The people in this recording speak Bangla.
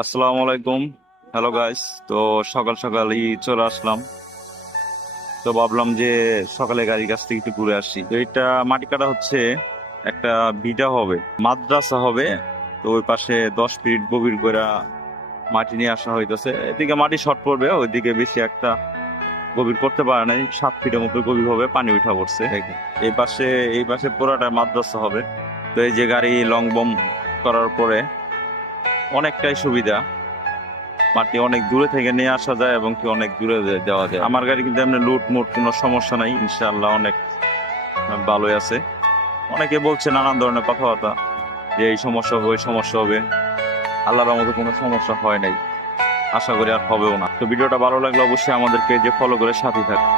আসসালামু আলাইকুম। Hello guys. তো সকাল সকালই চলে আসলাম। তো ভাবলাম যে সকালে গাড়ির কাছ থেকে একটু ঘুরে আসি। তো এটা মাটি কাটা হচ্ছে, একটা ভিটা হবে, মাদ্রাসা হবে। তো ওই পাশে 10 ফিট গভীর করে মাটি নিয়ে আসা হইতেছে। এদিকে মাটি শর্ট পড়বে, ওইদিকে বেশি একটা গভীর করতে পারে নাই। 7 ফিটের মতো গভীর হবে, পানি উঠা পড়ছে। এই পাশে এই পাশে পুরাটা মাদ্রাসা হবে। তো এই যে গাড়ি লং বম করার পরে অনেকটাই সুবিধা। মাটি অনেক দূরে থেকে নিয়ে আসা যায় এবং কি অনেক দূরে দেওয়া যায়। আমার গাড়ি কিন্তু এমনি লুট মুট কোনো সমস্যা নাই, ইনশাআল্লাহ অনেক ভালোই আছে। অনেকে বলছে নানান ধরনের কথাবার্তা যে এই সমস্যা হবে ওই সমস্যা হবে। আল্লাহর রহমতে কোনো সমস্যা হয় নাই, আশা করি আর হবেও না। তো ভিডিওটা ভালো লাগলে অবশ্যই আমাদেরকে যে ফলো করে সাথে থাকবে।